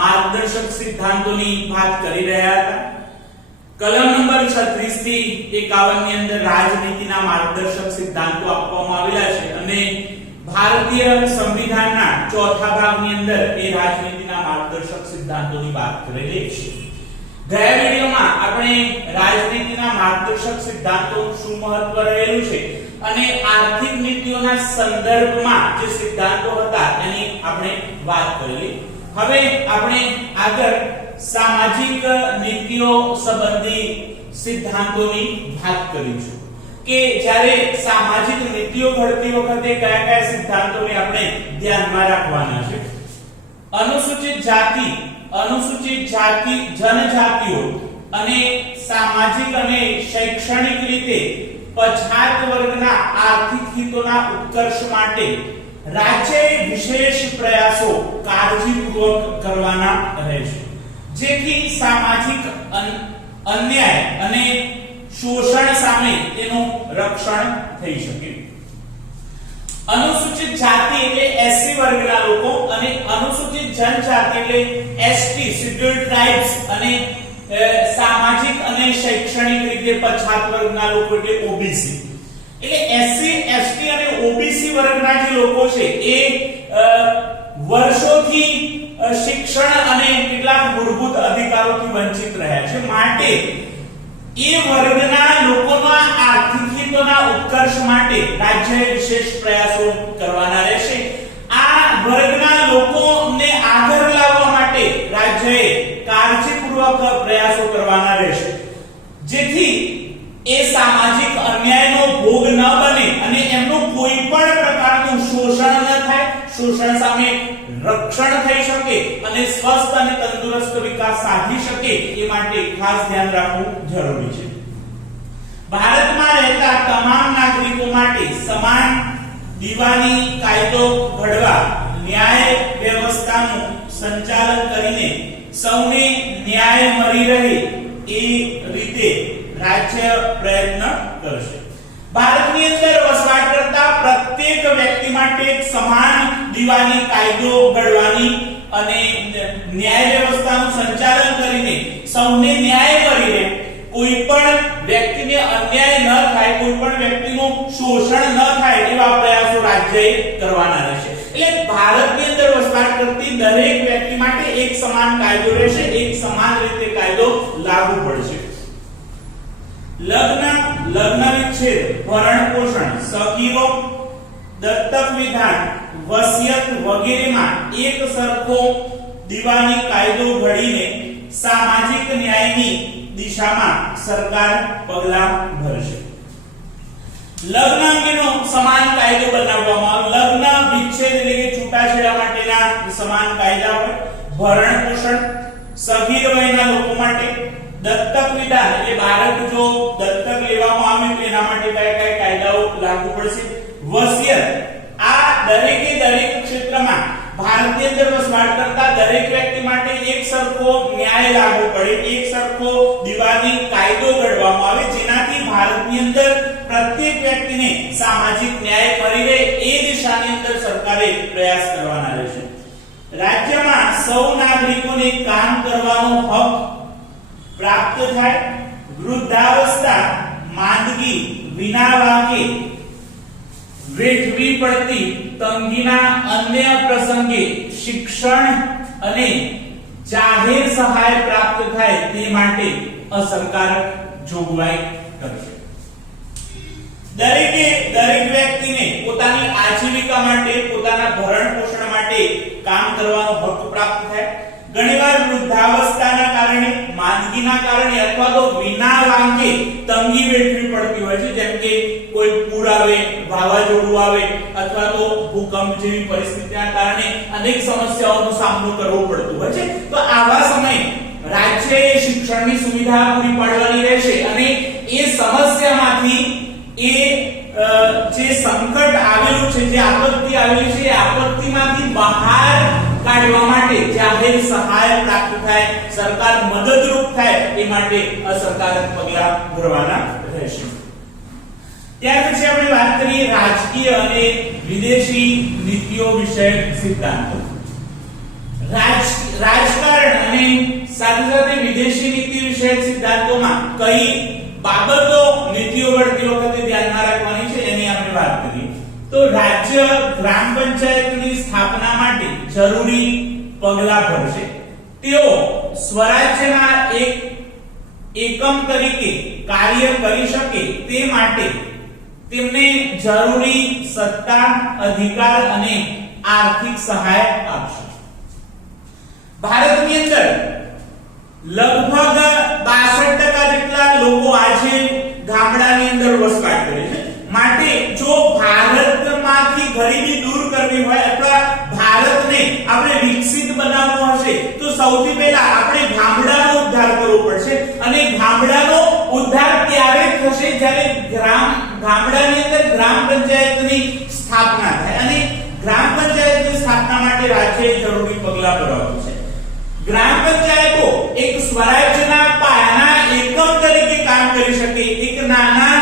માર્ગદર્શક સિદ્ધાંતોની વાત કરી રહ્યા હતા। કલમ નંબર 36 થી 51 ની અંદર રાજનીતિના માર્ગદર્શક સિદ્ધાંતો આપવામાં આવેલા છે અને ભારતીય સંવિધાનના ચોથા ભાગની અંદર એ રાજનીતિના માર્ગદર્શક સિદ્ધાંતોની વાત કરેલી છે। ગયા વિડિયોમાં આપણે રાજનીતિના માર્ગદર્શક સિદ્ધાંતોનું શું મહત્વ રહેલું છે અને આર્થિક નીતિઓના સંદર્ભમાં જે સિદ્ધાંતો હતા એની આપણે વાત કરેલી। હવે આપણે આગળ સામાજિક નીતિઓ સંબંધી સિદ્ધાંતોની વાત કરીશું કે જ્યારે સામાજિક નીતિઓ ઘડતી વખતે કયા કયા સિદ્ધાંતોને આપણે ધ્યાનમાં રાખવાના છે। અનુસૂચિત જાતિ જનજાતિઓ અને સામાજિક અને શૈક્ષણિક રીતે પછાત વર્ગના આર્થિક હિતોના ઉત્કર્ષ માટે રાજ્યએ વિશેષ પ્રયાસો કાળજીપૂર્વક કરવાના રહેશે જેથી સામાજિક અન્યાય અને શોષણ સામે તેનું રક્ષણ થઈ શકે। અનુસૂચિત જાતિ એટલે એસસી વર્ગના લોકો અને અનુસૂચિત જનજાતિ એટલે એસટી શેડ્યુલ્ડ ટ્રાઇબ્સ અને સામાજિક અને શૈક્ષણિક રીતે પછાત વર્ગના લોકો એટલે ઓબીસી। એટલે એસસી એસટી અને ઓબીસી વર્ગના જે લોકો છે એ વર્ષોથી શિક્ષણ અને કેટલાક મૂળભૂત અધિકારોથી વંચિત રહ્યા છે માટે એ વર્ગના લોકોના આર્થિક હિતોના ઉત્કર્ષ માટે રાજ્યએ વિશેષ પ્રયાસો કરવાના રહેશે। આ વર્ગના લોકોને આગળ લાવવા માટે રાજ્યએ કાળજીપૂર્વક પ્રયાસો કરવાના રહેશે જેથી એ સામાજિક અન્યાયનો ભોગ ન બને અને એમનું કોઈ પણ પ્રકારનું શોષણ ન થાય, શોષણ સામે રક્ષણ થઈ શકે અને સ્વસ્થ અને તંદુરસ્ત વિકાસ સાધી શકે એ માટે ખાસ ધ્યાન રાખવું જરૂરી છે। ભારતમાં રહેતા તમામ નાગરિકો માટે સમાન દીવાની કાયદો ઘડવા ન્યાય વ્યવસ્થાનું સંચાલન કરીને સૌને ન્યાય મળી રહે એ રીતે રાજ્ય પ્રયત્ન કરશે। ભારતની અંદર વસવાટ કરતા પ્રત્યેક વ્યક્તિ માટે એક સમાન દીવાની કાયદો ઘડવાની અને ન્યાય વ્યવસ્થાનું સંચાલન કરીને સૌને ન્યાય મળી રહે, કોઈ પણ વ્યક્તિને અન્યાય ન થાય, કોઈ પણ વ્યક્તિનું શોષણ ન થાય એવા પ્રયાસો રાજ્યએ કરવાના રહેશે। એટલે ભારતની અંદર વસવાટ કરતી દરેક વ્યક્તિ માટે એક સમાન કાયદો રહેશે, એક સમાન રીતે કાયદો લાગુ પડશે। લગ્ન વિચ્છેદ, ભરણ પોષણ, સગીરો, દત્તક વિધાન, વસિયત વગેરેમાં એક સરખો દીવાની કાયદો ઘડીને સામાજિક ન્યાયની દિશામાં સરકાર પગલાં ભરશે। લગ્ન અંગેનો સમાન કાયદો બનાવવામાં આવે। લગ્ન વિચ્છેદ એટલે કે છૂટાછેડા માટેના સમાન કાયદા હોય। ભરણ પોષણ સગીર વયના લોકો માટે, દત્તક વિધાન એટલે બાળક જો દત્તક લેવામાં આવે તો એના માટે કયા કયા કાયદાઓ લાગુ પડશે। વસિયત આ દરેકે દરેક ક્ષેત્રમાં ભારતની અંદર વસવાટ કરતા દરેક વ્યક્તિ માટે એક સરખો ન્યાય લાગુ પડે, એક સરખો દીવાની કાયદો ઘડવામાં આવે જેનાથી ભારતની અંદર પ્રત્યેક વ્યક્તિને સામાજિક ન્યાય મળી રહે એ દિશાની અંદર સરકારે પ્રયાસ કરવાના રહેશે। રાજ્યમાં સૌ નાગરિકોને કામ કરવાનો હક પ્રાપ્ત થાય। વૃદ્ધાવસ્થા, માંદગી, વિના વાંકે વેઠવી પડતી તંગીના અન્ય પ્રસંગે શિક્ષણ અને જાહેર સહાય પ્રાપ્ત થાય તે માટે અસરકારક જોગવાઈ કરશે। દરેકે દરેક વ્યક્તિને પોતાની આજીવિકા માટે, પોતાના ભરણ પોષણ માટે કામ કરવાનો હક પ્રાપ્ત થાય। ઘણીવાર વૃદ્ધાવસ્થાના કારણે, માંદગીના કારણે અથવા તો વિના વાંકે તંગી વેઠવી પડતી હોય છે, જેમ કે કોઈ પૂર આવે, વાવાઝોડું આવે અથવા તો ભૂકંપ જેવી પરિસ્થિતિના કારણે અનેક સમસ્યાઓનો સામનો કરવો પડતો હોય છે। તો આવા સમયે રાજ્યએ શિક્ષણની સુવિધા પૂરી પાડવાની રહેશે અને એ સમસ્યામાંથી એ જે સંકટ આવેલું છે, જે આપત્તિ આવેલી છે, એ આપત્તિમાંથી બહાર કાઢવા માટે જાહેર સહાય પ્રાપ્ત થાય, સરકાર મદદરૂપ થાય એ માટે અસરકારક પગલાં ભરવાના રહેશે। ત્યાર પછી આપણે વાત કરીએ રાજકીય અને વિદેશી નીતિઓ વિશે સિદ્ધાંતો। રાજકારણ અને સાથે સાથે વિદેશી નીતિ વિષયક સિદ્ધાંતોમાં કઈ બાબતો નીતિઓ ઘડતી વખતે ધ્યાનમાં રાખવાની છે એની આપણે વાત કરીએ તો રાજ્ય ગ્રામ પંચાયતની સ્થાપના માટે જરૂરી પગલાં ભરશે તેઓ સ્વરાજ્યના એક એકમ તરીકે કાર્ય કરી શકે તે માટે તેમને જરૂરી સત્તા અધિકાર અને આર્થિક સહાય આપશે ભારતની અંદર લગભગ 62% જેટલા લોકો આજે ગામડાની અંદર વસવાટ કરે છે માટે જો ભારતમાંથી ગરીબી દૂર કરવી હોય અથવા ભારતને આપણે વિકસિત બનાવવો હશે તો સૌથી પહેલા આપણે ગામડાનો ઉદ્ધાર કરવો પડશે અને ગામડાનો ઉદ્ધાર ત્યારે થશે જ્યારે ગામડાની અંદર ગ્રામ પંચાયતની સ્થાપના થાય અને ગ્રામ પંચાયતની સ્થાપના માટે રાજ્યએ જરૂરી પગલાં ભરવા પડશે ગ્રામ પંચાયતો એક સ્વરાજ્યના પાયાના એકમ તરીકે કામ કરી શકે એક નાના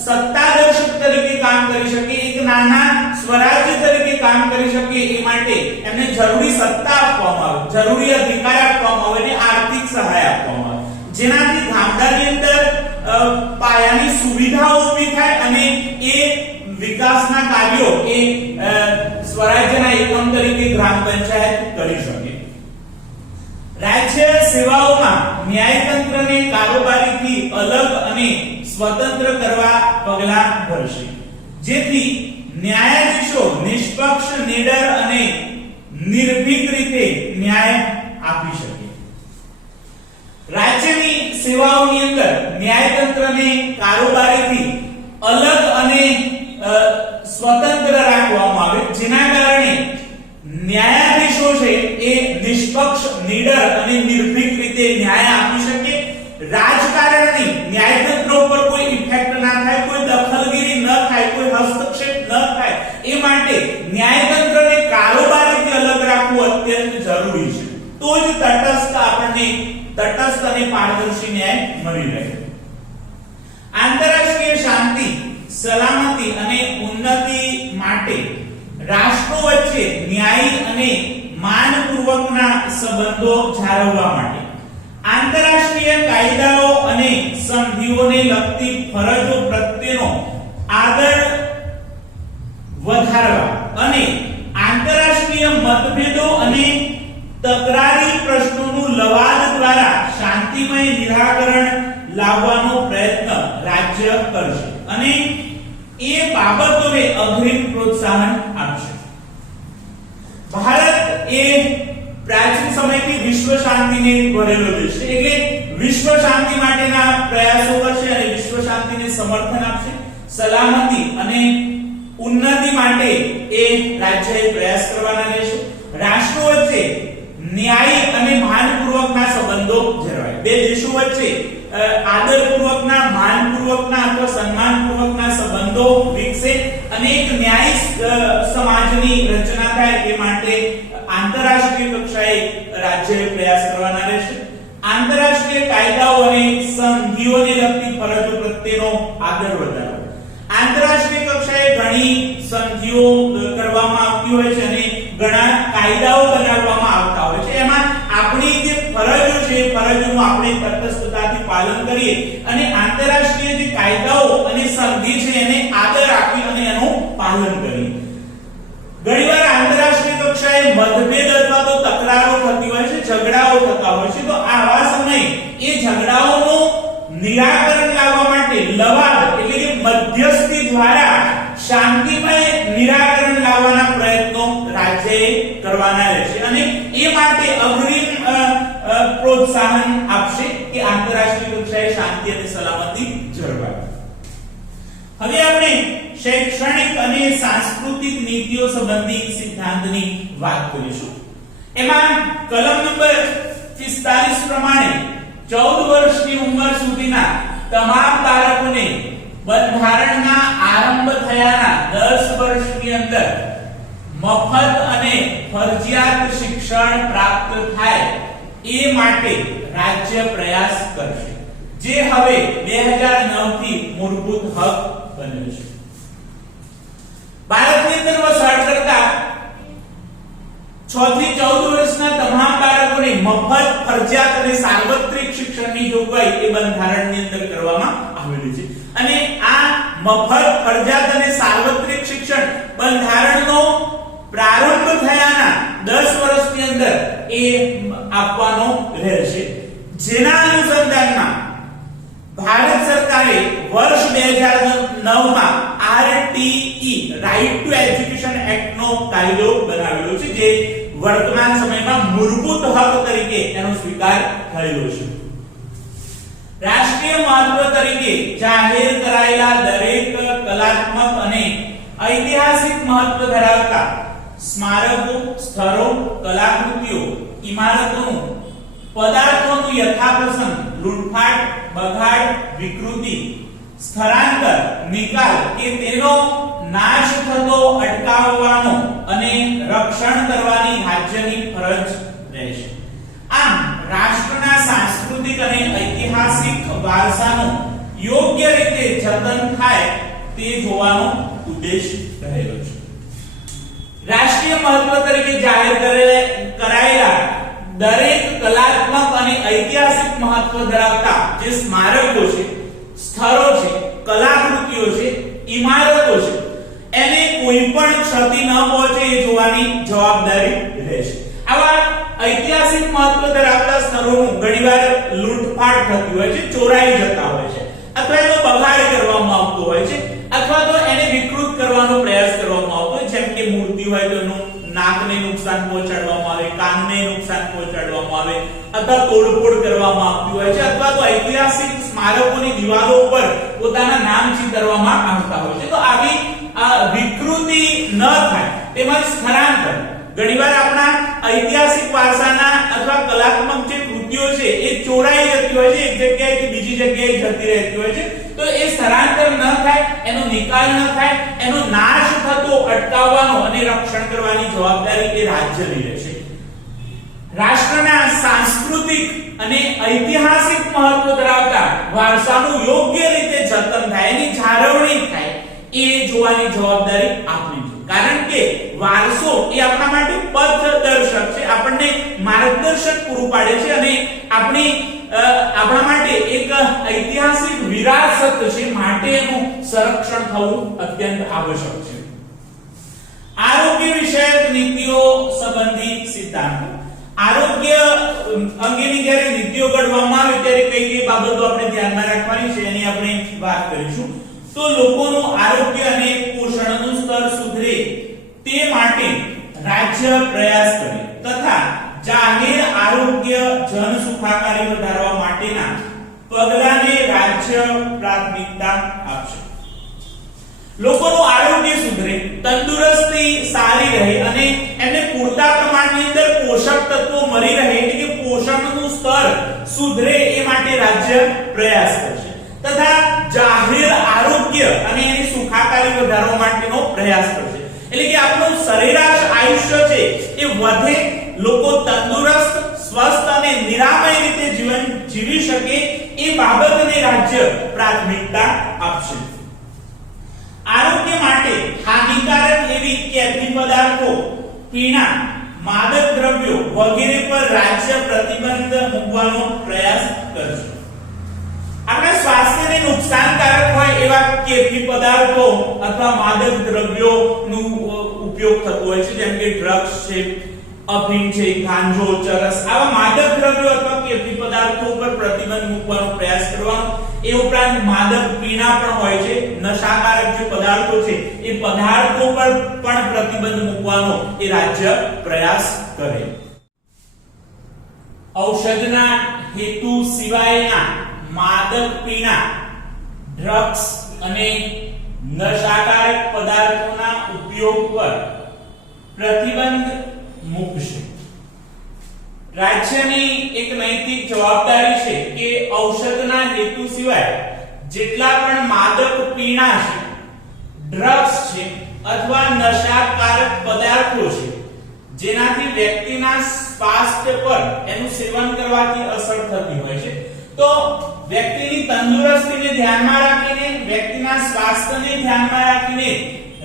સત્તાદર્શક તરીકે કામ કરી શકે એક નાના સ્વરાજ્ય તરીકે કામ કરી શકે એ માટે એમને જરૂરી સત્તા આપવામાં આવે જરૂરી અધિકાર આપવામાં આવે અને આર્થિક સહાય આપવામાં આવે જેનાથી ગામડાની અંદર પાયાની સુવિધાઓ ઊભી થાય અને એ વિકાસના કાર્યો એ સ્વરાજ્યના એકમ તરીકે ગ્રામ પંચાયત કરી શકે રાજ્ય સેવાઓમાં ન્યાયતંત્રને કારોબારીથી અલગ અને સ્વતંત્ર કરવા પગલાં ભરશે જેથી ન્યાયાધીશો નિષ્પક્ષ નિડર અને નિર્ભીક રીતે ન્યાય આપી શકે રાજ્યની સેવાઓની અંદર ન્યાયતંત્રને કારોબારીથી અલગ અને સ્વતંત્ર રાખવામાં આવે જેના કારણે ન્યાયાધીશો છે એ નિષ્પક્ષ નિડર અને નિર્ભીક રીતે ન્યાય આપી શકે રાજકારણની ન્યાયતંત્ર ઉપર કોઈ ઇફેક્ટ ના થાય કોઈ દખલગીરી ન થાય કોઈ હસ્તક્ષેપ ન થાય એ માટે ન્યાયતંત્રને કારોબારીથી અલગ રાખવું અત્યંત જરૂરી છે તો જ તટસ્થ અને પારદર્શી ન્યાય મળી રહે આંતરરાષ્ટ્રીય શાંતિ સલામતી અને ઉન્નતિ માટે રાષ્ટ્રો વચ્ચે ન્યાયી અને માનપૂર્વકના સંબંધો જાળવવા માટે આંતરરાષ્ટ્રીય કાયદાઓ અને સંધિઓને લગતી ફરજો પ્રત્યેનો આદર વધારવા અને આંતરરાષ્ટ્રીય મતભેદો અને તકરારી પ્રશ્નોનું લવાદ દ્વારા શાંતિમય નિરાકરણ લાવવાનો પ્રયત્ન રાજ્ય કરશે અને એ બાબતોને અગ્રીમ પ્રોત્સાહન આપશે ભારત એ પ્રાચીન સમયથી વિશ્વ શાંતિને ભરેલો દેશ છે એટલે વિશ્વ શાંતિ માટેના પ્રયાસો કરશે અને વિશ્વ શાંતિને સમર્થન આપશે સલામતી અને ઉન્નતિ માટે એ રાજ્યએ પ્રયાસ કરવાના રહેશે રાષ્ટ્રો વચ્ચે ન્યાયી અને માનપૂર્વકના સંબંધો જળવાય બે દેશો વચ્ચે આદરપૂર્વકના માનપૂર્વકના અથવા સન્માનપૂર્વકના સંબંધો વિકસે અને એક ન્યાયી સમાજની રચના થાય એ માટે આંતરરાષ્ટ્રીય કક્ષાએ રાજ્યએ પ્રયાસ કરવાના રહેશે આંતરરાષ્ટ્રીય કાયદાઓ અને સંધિઓને લગતી ફરજો પ્રત્યેનો આદર વધારવો આંતરરાષ્ટ્રીય કક્ષાએ ઘણી સંધિઓ કરવામાં આવતી હોય છે અને ઘણા કાયદાઓ બનાવવામાં આવતા હોય છે એમાં આપણી જે ફરજો છે ફરજોનું આપણે તટસ્થતાથી પાલન કરીએ અને આંતરરાષ્ટ્રીય જે કાયદાઓ અને સંધિ છે એને આદર આપી અને એનું પાલન કરીએ ઘણીવાર આંતરરાષ્ટ્રીય કક્ષાએ મતભેદ અથવા તો તકરારો થતી હોય છે ઝઘડાઓ થતા હોય છે તો આવા સમયે એ ઝઘડાઓનું નિરાકરણ લાવવા માટે લવાદ એટલે કે મધ્યસ્થી દ્વારા શાંતિમય નિરાકરણ લાવવાના પ્રયત્નો રાજ્યએ કરવાના રહેશે અને એ માટે અગ્રીમ પ્રોત્સાહન આપશે કે આંતરરાષ્ટ્રીય કક્ષાએ શાંતિ અને સલામતી જળવાય હવે આપણે શૈક્ષણિક અને સાંસ્કૃતિક નીતિઓ સંબંધી સિદ્ધાંતની વાત કરીશું એમાં કલમ નંબર 45 પ્રમાણે 14 વર્ષની ઉંમર સુધીના તમામ બાળકોને બંધારણના આરંભ થયાના 10 વર્ષની અંદર મફત અને ફરજિયાત શિક્ષણ પ્રાપ્ત થાય એ માટે રાજ્ય પ્રયાસ કરશે જે હવે 2009 થી મૂળભૂત હક બન્યો છે બાળકની અંદર વસવાટ કરતા 6 થી 14 વર્ષના તમામ બાળકોને મફત ફરજિયાત અને સાર્વત્રિક શિક્ષણની જોગવાઈ એ બંધારણની અંદર કરવામાં આવેલી છે અને આ મફત ફરજિયાત અને સાર્વત્રિક શિક્ષણ બંધારણનો પ્રારંભ થયાના 10 વર્ષની અંદર એ આપવાનો રહેશે, જેના અનુસંધાનમાં ભારત સરકારે વર્ષ 2009 માં RTE right to education act નો કાયદો બનાવેલો છે, જે વર્તમાન સમયમાં મૂળભૂત હક તરીકે એનો સ્વીકાર થયેલો છે. રાષ્ટ્રીય મહત્વ તરીકે જાહેર કરાયેલા દરેક કલાત્મક અને ઐતિહાસિક મહત્વ ધરાવતા સ્મારકો, સ્થળો, કલાકૃતિઓ, ઇમારતોનું, પદાર્થોનું યથાપ્રસંગ લૂંટફાટ, બગાડ, વિકૃતિ, સ્થળાંતર, નિકાલ કે તેનો નાશ થતો અટકાવવાનો અને રક્ષણ કરવાની રાજ્યની ફરજ રહેશે. આમ રાષ્ટ્રના સાંસ્કૃતિક અને ઐતિહાસિક વારસાનું યોગ્ય રીતે જતન થાય તે જોવાનો ઉદ્દેશ રહેલો છે. રાષ્ટ્રીય મહત્વ તરીકે જાહેર કરાયેલા દરેક કલાત્મક અને ઐતિહાસિક મહત્વ ધરાવતા જે સ્મારકો છે, સ્થળો છે, કલાકૃતિઓ છે, ઇમારતો છે, એને કોઈ પણ ક્ષતિ ન પહોંચે એ જોવાની જવાબદારી રહેશે. આવા ઐતિહાસિક મહત્વ ધરાવતા સ્થળોનું ઘણીવાર લૂંટફાટ થતી હોય છે, ચોરાઈ જતા હોય છે, અથવા તો બગાડ કરવામાં આવતો હોય છે, અથવા તો એને વિકૃત કરવાનો પ્રયાસ કરવામાં આવતો હોય, જેમ કે મૂર્તિ હોય તો એનું નાકને નુકસાન પહોંચાડવામાં આવે, કાનને નુકસાન પહોંચાડવામાં આવે, અથવા તોડફોડ કરવામાં આવતી હોય છે, અથવા તો ઐતિહાસિક સ્મારકોની દિવાલો ઉપર પોતાના નામ ચિતરવામાં આવતા હોય છે. તો આવી વિકૃતિ ન થાય તેમજ સ્થળાંતર, ઘણીવાર આપણા ઐતિહાસિક વારસાના અથવા કલાત્મક જે કૃતિઓ છે એ ચોરાઈ જતી હોય છે, એક જગ્યાએથી બીજી જગ્યાએ જતી રહેતી હોય છે. તો એ સ્થળાંતર ન થાય, એનો નિકાલ ન થાય, એનો નાશ થતો અટકાવવાનો અને રક્ષણ કરવાની જવાબદારી એ રાજ્યની રહેશે. રાષ્ટ્રના સાંસ્કૃતિક અને ઐતિહાસિક મહત્વ ધરાવતા વારસાનું યોગ્ય રીતે જતન થાય, એની જાળવણી થાય એ જોવાની જવાબદારી આપણી છે. કારણ કે વારસો એ આપણા માટે પથદર્શક છે, આપણને માર્ગદર્શન પૂરું પાડે છે અને આપણા માટે એક ઐતિહાસિક વિરાસત છે, માટે એનું સંરક્ષણ થવું અત્યંત આવશ્યક છે. આરોગ્ય વિષયક નીતિઓ સંબંધી સિદ્ધાંતો. આરોગ્ય અંગેની જ્યારે નીતિઓ ઘડવામાં આવે ત્યારે કઈ કઈ બાબતો આપણે ધ્યાનમાં રાખવાની છે એની આપણે વાત કરીશું. તો લોકોનું આરોગ્ય અને પોષણનું સ્તર સુધરે તે માટે રાજ્ય પ્રયાસ કરે તથા જાહેર આરોગ્ય જન સુખાકારી વધારવા માટેના પગલાંને રાજ્ય પ્રાથમિકતા આપશે. લોકોનું આરોગ્ય સુધરે, તંદુરસ્તી સારી રહે અને એમને પૂરતા પ્રમાણની અંદર પોષક તત્વો મળી રહે, એટલે કે પોષણનું સ્તર સુધરે એ માટે રાજ્ય પ્રયાસ કરશે તથા જાહેર આરોગ્ય અને એની સુખાકારી વધારવા માટેનો પ્રયાસ કરશે. એટલે કે આપણું સરેરાશ આયુષ્ય છે એ વધે, લોકો તંદુરસ્ત, સ્વસ્થ અને નિરામય રીતે જીવન જીવી શકે એ બાબતને રાજ્ય પ્રાથમિકતા આપશે. આરોગ્ય માટે હાનિકારક એવી કેફી પદાર્થો, પીણા, માદક દ્રવ્યો વગેરે પર રાજ્ય પ્રતિબંધ મૂકવાનો પ્રયાસ કરશે. આપણા સ્વાસ્થ્યને નુકસાનકારક હોય એવા કેફી પદાર્થો અથવા માદક દ્રવ્યોનો ઉપયોગ થતો હોય છે, જેમ કે ડ્રગ્સ છે, અફીણ છે, ગાંજો, ચરસ, આવા માદક દ્રવ્યો અથવા કેફી પદાર્થો પર પ્રતિબંધ મૂકવાનો પ્રયાસ કરવાનો. એ ઉપરાંત માદક પીણા પણ હોય છે, નશાકારક જે પદાર્થો છે એ પદાર્થો પર પણ પ્રતિબંધ મૂકવાનો એ રાજ્ય પ્રયાસ કરે. ઔષધના હેતુ સિવાયના માદક પીણા, ડ્રગ્સ અને નશાકારક પદાર્થોના ઉપયોગ પર પ્રતિબંધ મૂકશે. રાજ્યની એક નૈતિક જવાબદારી છે કે ઔષધના હેતુ સિવાય જેટલા પણ માદક પીણા છે, ડ્રગ્સ છે અથવા નશાકારક પદાર્થો છે જેનાથી વ્યક્તિના સ્વાસ્થ્ય પર એનું સેવન કરવાથી અસર થતી હોય છે, તો વ્યક્તિની તંદુરસ્તીને ધ્યાનમાં રાખીને, વ્યક્તિના સ્વાસ્થ્યને ધ્યાનમાં રાખીને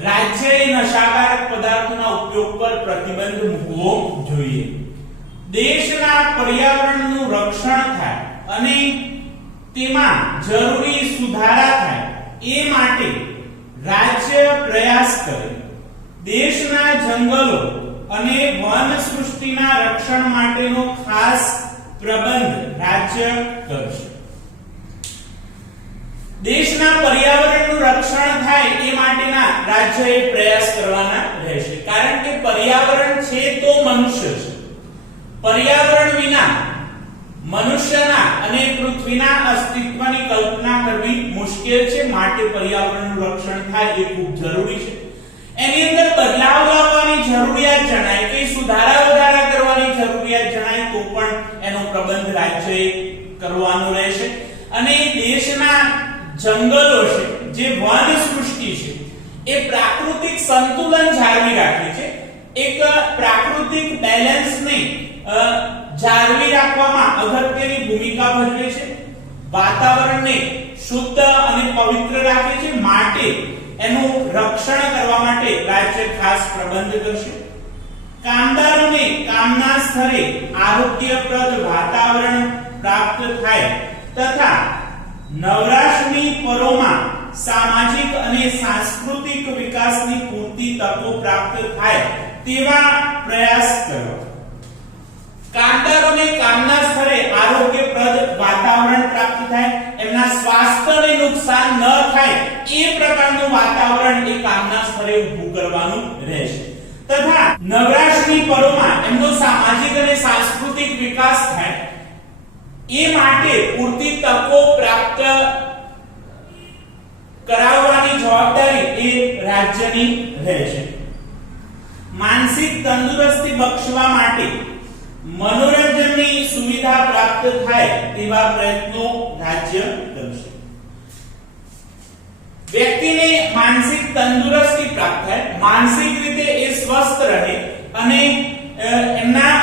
રાજ્યએ નશાકારક પદાર્થોના ઉપયોગ પર પ્રતિબંધ મૂકવો જોઈએ. દેશના પર્યાવરણનું રક્ષણ થાય અને તેમાં જરૂરી સુધારા થાય એ માટે રાજ્ય પ્રયાસ કરે. દેશના જંગલો અને વન સૃષ્ટિના રક્ષણ માટેનો ખાસ પ્રબંધ રાજ્ય કરશે. દેશના પર્યાવરણનું રક્ષણ થાય એ માટેના રાજ્યએ પ્રયાસ કરવાના રહેશે. કારણ કે પર્યાવરણ છે તો મનુષ્ય છે. પર્યાવરણ વિના મનુષ્યના અને પૃથ્વીના અસ્તિત્વની કલ્પના કરવી મુશ્કેલ છે. માટે પર્યાવરણનું રક્ષણ થાય એ ખૂબ જરૂરી છે. એની અંદર બદલાવ લાવવાની જરૂરિયાત જણાય કે સુધારા વધારા કરવાની જરૂરિયાત જણાય તો પણ એનો પ્રબંધ રાજ્યએ કરવાનો રહેશે. અને દેશના જંગલો છે, જે વન સૃષ્ટિ છે, એ પ્રાકૃતિક સંતુલન જાળવી રાખે છે. એક પ્રાકૃતિક બેલેન્સને જાળવી રાખવામાં અગત્યની ભૂમિકા ભજવે છે. વાતાવરણને શુદ્ધ અને પવિત્ર રાખે છે. માટે એનું રક્ષણ કરવા માટે રાજ્ય ખાસ પ્રબંધ કરશે. કામદારોને કામના સ્થળે આરોગ્યપ્રદ વાતાવરણ પ્રાપ્ત થાય તથા નવરાશની પરોમાં સામાજિક અને સાંસ્કૃતિક વિકાસની પૂરતી તકો પ્રાપ્ત થાય તેવા પ્રયાસ કરો. કામદારોને કામના સ્થળે આરોગ્યપ્રદ વાતાવરણ પ્રાપ્ત થાય, એમના સ્વાસ્થ્યને નુકસાન ન થાય એ પ્રકારનું વાતાવરણ એ કામના સ્થળે ઊભું કરવાનું રહેશે. તથા નવરાશની પરોમાં એમનો સામાજિક અને સાંસ્કૃતિક વિકાસ થાય એ માટે પૂરતી તકો પ્રાપ્ત કરાવવાની જવાબદારી એ રાજ્યની રહેશે. માનસિક તંદુરસ્તી બક્ષવા માટે મનોરંજનની સુવિધા પ્રાપ્ત થાય તેવા પ્રયત્નો રાજ્ય કરશે. વ્યક્તિને માનસિક તંદુરસ્તી પ્રાપ્ત થાય, માનસિક રીતે એ સ્વસ્થ રહે અને એમના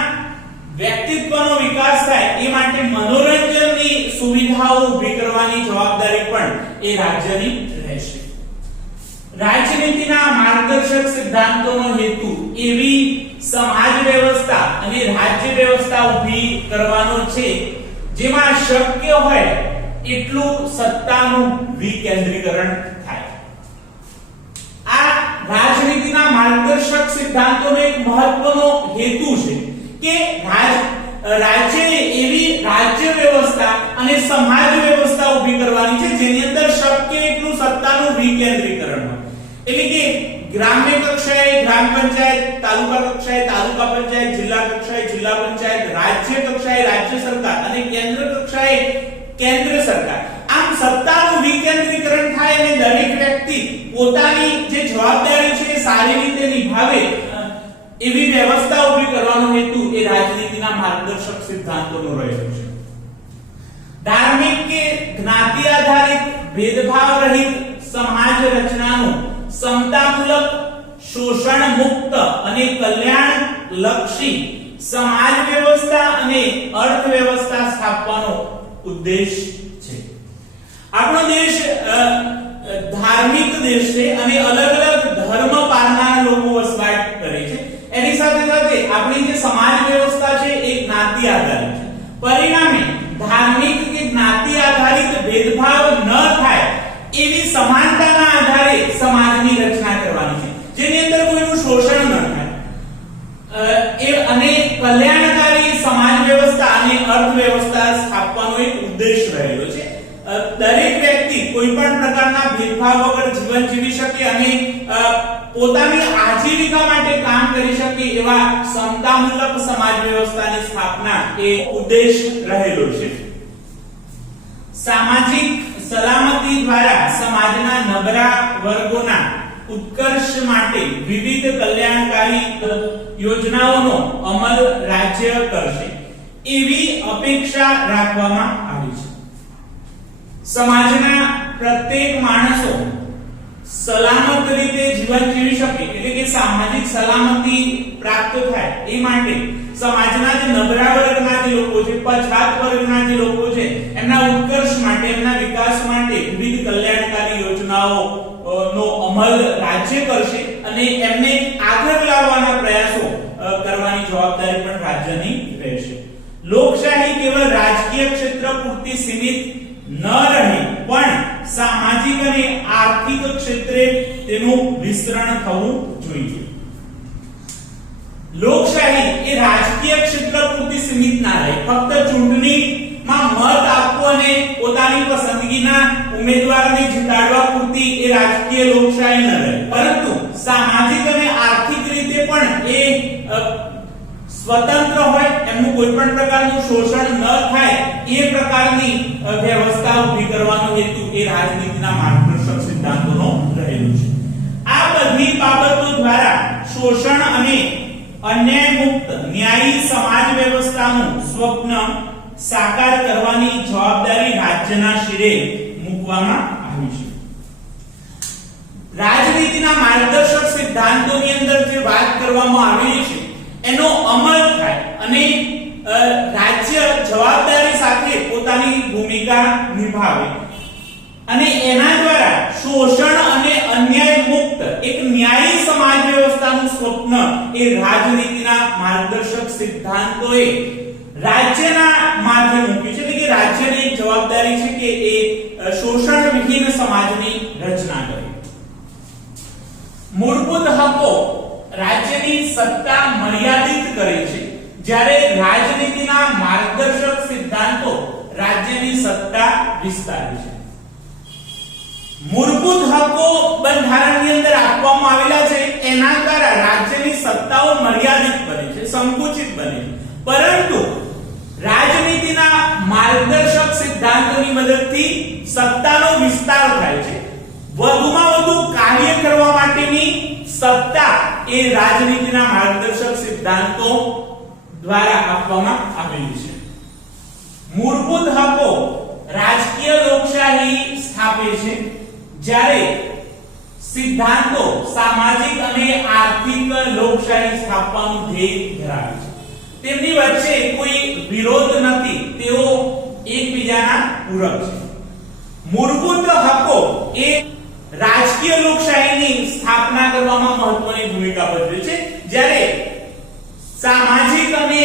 વ્યક્તિત્વનો વિકાસ થાય એ માટે મનોરંજનની સુવિધાઓ ઊભી કરવાની જવાબદારી પણ એ રાજ્યની રહેશે. રાજનીતિના માર્ગદર્શક સિદ્ધાંતોનો હેતુ એવી સમાજ વ્યવસ્થા અને રાજ્ય વ્યવસ્થા ઊભી કરવાનો છે જેમાં શક્ય હોય એટલું સત્તાનું વિકેન્દ્રીકરણ થાય. આ રાજનીતિના માર્ગદર્શક સિદ્ધાંતોનો એક મહત્વનો હેતુ છે કે રાજ્યએ એવી રાજ્ય વ્યવસ્થા અને સમાજ વ્યવસ્થા ઊભી કરવાની છે જેની અંદર શક્ય એટલું સત્તાનું વિકેન્દ્રીકરણ હોય. એટલે કે ગ્રામ્ય કક્ષાએ ગ્રામ પંચાયત, તાલુકા કક્ષાએ તાલુકા પંચાયત, જિલ્લા કક્ષાએ જિલ્લા પંચાયત, રાજ્ય કક્ષાએ રાજ્ય સરકાર અને કેન્દ્ર કક્ષાએ કેન્દ્ર સરકાર. આમ સત્તાનું વિકેન્દ્રીકરણ થાય અને દરેક વ્યક્તિ પોતાની જે જવાબદારી છે એ સારી રીતે નિભાવે એવી વ્યવસ્થા ઊભી કરવાનો હેતુ એ રાજનીતિના માર્ગદર્શક સિદ્ધાંતોનો રહેલો છે. ધાર્મિક કે જ્ઞાતિ આધારિત ભેદભાવ રહિત સમાજ રચનાનું સમતામૂલક, શોષણ મુક્ત અને કલ્યાણ લક્ષી સમાજ વ્યવસ્થા અને અર્થવ્યવસ્થા સ્થાપવાનો ઉદ્દેશ છે. આપણો દેશ ધાર્મિક દેશ છે અને અલગ અલગ ધર્મ પાળનાર લોકો વસવાટ કરે છે. એની સાથે સાથે આપણી જે સમાજ વ્યવસ્થા છે એ જ્ઞાતિ આધારિત છે. પરિણામે ધાર્મિક કે જ્ઞાતિ આધારિત ભેદભાવ ન થાય એવી સમાનતાના આધારે સમાજની રચના કરવાની છે જેની અંદર કોઈનું શોષણ ન થાય એ અને કલ્યાણકારી સમાજ વ્યવસ્થા અને અર્થવ્યવસ્થા સ્થાપવાનો એક ઉદ્દેશ રહેલો છે. દરેક વ્યક્તિ કોઈ પણ પ્રકારના ભેદભાવ વગર જીવન જીવી શકે અને પોતાની આજીવિકા માટે કામ કરી શકે એવા સમતામૂલક સમાજ વ્યવસ્થાની સ્થાપના એ ઉદ્દેશ રહેલો છે. સામાજિક સલામતી દ્વારા સમાજના નબળા વર્ગોના ઉત્કર્ષ માટે વિવિધ કલ્યાણકારી યોજનાઓનો અમલ રાજ્ય કરશે એવી અપેક્ષા રાખવામાં આવી છે. સમાજના પ્રત્યેક માણસો સલામત રીતે જીવન જીવી શકે એટલે કે સામાજિક સલામતી પ્રાપ્ત થાય એ માટે સમાજના જે નબળા વર્ગના જે લોકો છે, પછાત વર્ગના જે લોકો છે, એમના ઉત્કર્ષ માટે, એમના વિકાસ માટે વિવિધ કલ્યાણકારી યોજનાઓ નો અમલ રાજ્ય કરશે અને એમને આગળ લાવવાના પ્રયાસો કરવાની જવાબદારી પણ રાજ્યની રહેશે. રહેશે. લોકશાહી કેવળ રાજકીય ક્ષેત્ર પૂરતી સીમિત ન રહે પણ સામાજિક અને આર્થિક ક્ષેત્રે તેનું વિસ્તરણ થવું જોઈએ. લોકશાહી એ રાજકીય ક્ષેત્ર પૂરતી સીમિત ના રહે, ફક્ત ચૂંટણીમાં મત આપવો અને પોતાની પસંદગીના ઉમેદવારને જીતાડવા પૂરતી એ રાજકીય લોકશાહી ન રહે, પરંતુ સામાજિક અને આર્થિક રીતે પણ એ સ્વતંત્ર હોય, એમનું કોઈ પણ પ્રકારનું શોષણ ન થાય એ પ્રકારની વ્યવસ્થા ઊભી કરવાનો હેતુ એ રાજનીતિના માર્ગદર્શક સિદ્ધાંતોનો રહેલો છે. આ બધી બાબતો દ્વારા શોષણ અને અન્યાય મુક્ત ન્યાયી સમાજ વ્યવસ્થાનું સ્વપ્ન સાકાર કરવાની જવાબદારી રાજ્યના શિરે મૂકવામાં આવી છે. રાજનીતિના માર્ગદર્શક સિદ્ધાંતોની અંદર જે વાત કરવામાં આવેલી છે એનો અમલ થાય અને રાજ્ય જવાબદારી સાથે પોતાની ભૂમિકા નિભાવે અને એના દ્વારા શોષણ અને અન્યાય મુક્ત એક ન્યાયી સમાજ વ્યવસ્થાનું સ્વપ્ન એ રાજનીતિના માર્ગદર્શક સિદ્ધાંતોએ રાજ્યના માથે મૂક્યું છે. એટલે કે રાજ્યની એક જવાબદારી છે કે એ શોષણ વિહીન સમાજની રચના કરે. મૂળભૂત હકો રાજ્યની સત્તા મર્યાદિત કરે છે, જ્યારે રાજનીતિના માર્ગદર્શક સિદ્ધાંતો રાજ્યની સત્તા વિસ્તારે છે. મૂળભૂત હકો બંધારણની અંદર આપવામાં આવેલા છે, એના દ્વારા રાજ્યની સત્તાઓ મર્યાદિત બને છે, સંકુચિત બને છે, પરંતુ રાજનીતિના માર્ગદર્શક સિદ્ધાંતોની મદદથી સત્તાનો વિસ્તાર થાય છે. વધુમાં વધુ કાર્ય કરવા માટેની સત્તા એ રાજનીતિના માર્ગદર્શક સિદ્ધાંતો દ્વારા આપવામાં આવેલી છે. મૂળભૂત હકો રાજકીય લોકશાહી સ્થાપે છે, જ્યારે સિદ્ધાંતો સામાજિક અને આર્થિક લોકશાહી સ્થાપવાનું ધ્યેય ધરાવે છે. તેમની વચ્ચે કોઈ વિરોધ નથી, તેઓ એકબીજાના પૂરક છે. મૂળભૂત હકો એ રાજકીય લોકશાહીની સ્થાપના કરવામાં મહત્વની ભૂમિકા ભજવે છે, જ્યારે સામાજિક અને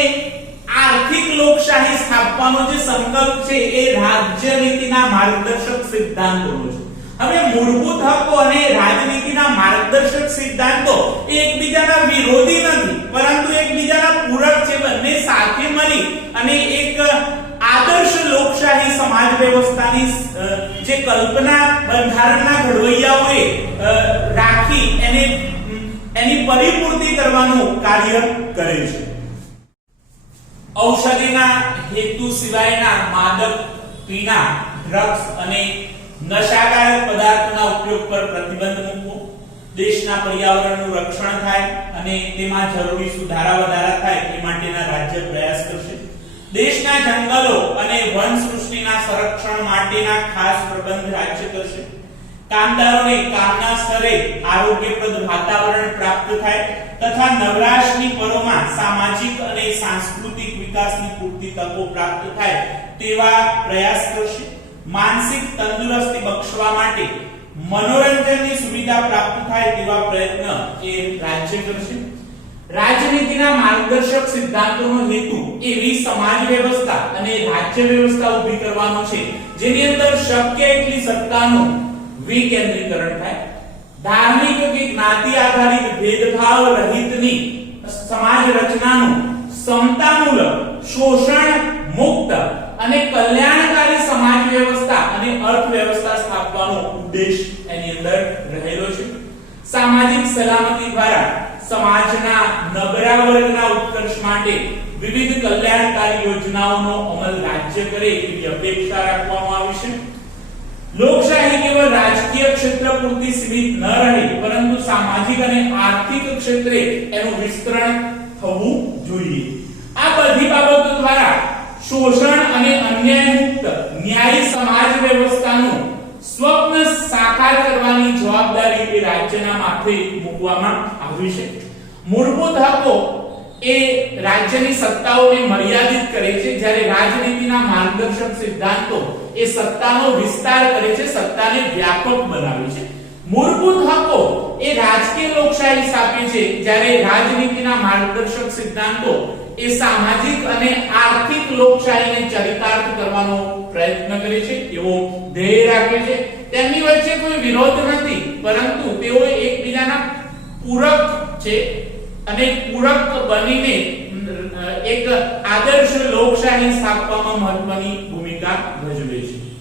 આર્થિક લોકશાહી સ્થાપવાનો જે સંકલ્પ છે એ રાજનીતિના માર્ગદર્શક સિદ્ધાંતોનો છે. હવે મૂળભૂત હકો અને રાજનીતિના માર્ગદર્શક સિદ્ધાંતો એકબીજાના વિરોધી નથી, પરંતુ એકબીજાના પૂરક છે. બંને સાથે મળી અને એક આદર્શ લોકશાહી સમાજ વ્યવસ્થાની જે કલ્પના બંધારણના ઘડવૈયાઓએ રાખી એની પરિપૂર્તિ કરવાનું કાર્ય કરે છે. ઔષધિના હેતુ સિવાયના માદક પીણા, ડ્રગ્સ અને નશાકારક પદાર્થોના ઉપયોગ પર પ્રતિબંધ મૂકવો, દેશના પર્યાવરણનું રક્ષણ થાય અને તેમાં જરૂરી સુધારા વધારા થાય એ માટેના રાજ્ય પ્રયાસ કરશે. દેશના જંગલો અને વન સૃષ્ટિના સંરક્ષણ માટેના ખાસ પ્રબંધ રાજ્ય કરશે. કામદારોને કામના સ્થળે આરોગ્યપ્રદ વાતાવરણ પ્રાપ્ત થાય તથા નવરાશની પરોમાં સામાજિક અને સાંસ્કૃતિક વિકાસની પૂરતી તકો પ્રાપ્ત થાય તેવા પ્રયાસ કરશે. માનસિક તંદુરસ્તી બક્ષવા માટે મનોરંજનની સુવિધા પ્રાપ્ત થાય તેવા પ્રયત્ન એ રાજ્ય કરશે. રાજનીતિના માર્ગદર્શક સિદ્ધાંતોનો હેતુ એવી સમાજ વ્યવસ્થા અને રાજ્ય વ્યવસ્થા ઊભી કરવાનો છે જેની અંદર શક્ય એટલી સત્તાનું વિકેન્દ્રીકરણ થાય, ધાર્મિક કે જ્ઞાતિ આધારિત ભેદભાવ રહિતની સમાજ રચનાનું સમતામૂલક, શોષણ મુક્ત અને કલ્યાણકારી સમાજ વ્યવસ્થા અને અર્થવ્યવસ્થા સ્થાપવાનો ઉદ્દેશ એની અંદર રહેલો છે. સામાજિક સલામતી દ્વારા સમાજના નબળા વર્ગના ઉત્કર્ષ માટે વિવિધ કલ્યાણકારી યોજનાઓનો અમલ રાજ્ય કરે એવી અપેક્ષા રાખવામાં આવી છે. લોકશાહી કેવળ રાજકીય ક્ષેત્ર પૂરતી સીમિત ન રહે, પરંતુ સામાજિક અને આર્થિક ક્ષેત્રે એનું વિસ્તરણ થવું જોઈએ. આ બધી બાબતો દ્વારા શોષણ અને અન્યાય મુક્ત ન્યાયી સમાજ વ્યવસ્થાનું સ્વપ્ન સાકાર કરવાની જવાબદારી એ રાજ્યના માથે મૂકવામાં આવી છે. મૂળભૂત હકો એ રાજ્યની સત્તાઓને મર્યાદિત કરે છે, જ્યારે રાજનીતિના માર્ગદર્શક સિદ્ધાંતો એ સત્તાનો વિસ્તાર કરે છે, સત્તાને વ્યાપક બનાવે છે. મૂળભૂત હકો એ રાજકીય લોકશાહી સ્થાપે છે, જ્યારે રાજનીતિના માર્ગદર્શક સિદ્ધાંતો એ સામાજિક અને આર્થિક લોકશાહીને ચરિતાર્થ કરવાનો પ્રયત્ન કરે છે, એવો ધ્યેય રાખે છે. તેમની વચ્ચે કોઈ વિરોધ નથી, પરંતુ તેઓ એકબીજાના પૂરક છે અને પૂરક બનીને એક આદર્શ લોકશાહી સ્થાપવામાં મહત્વની ભૂમિકા ભજવે છે.